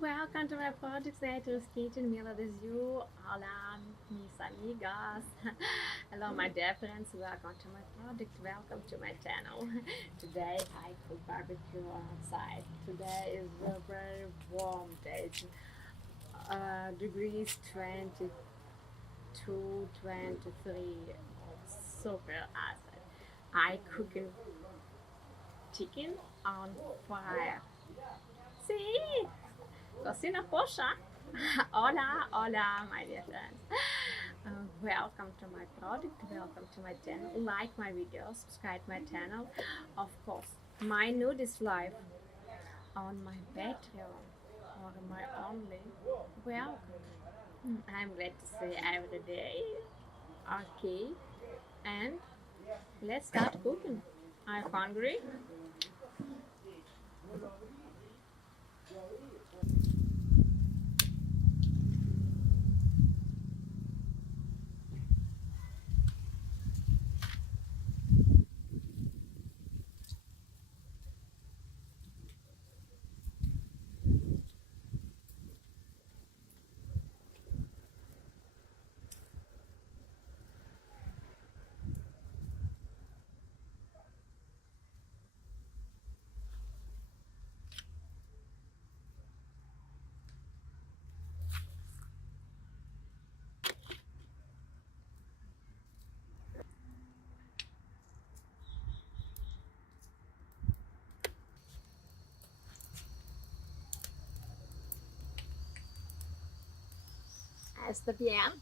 Welcome to my project Naturist Kitchen. Mila, this is you. Hola, mis amigas. Hello, my dear friends. Welcome to my project. Welcome to my channel. Today I cook barbecue outside. Today is a very warm day. It's, degrees 22, 23. Super outside. I cooking chicken on fire. See? Cocina Posha. Hola, hola, my dear friends. Welcome to my product, welcome to my channel. Like my video, subscribe my channel. Of course, my nudist life on my Patreon or my only. Welcome. I'm glad to see every day. Okay, and let's start cooking. I'm hungry. Está bien.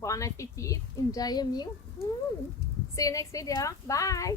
Bon appetit. Enjoy your meal. See you next video. Bye.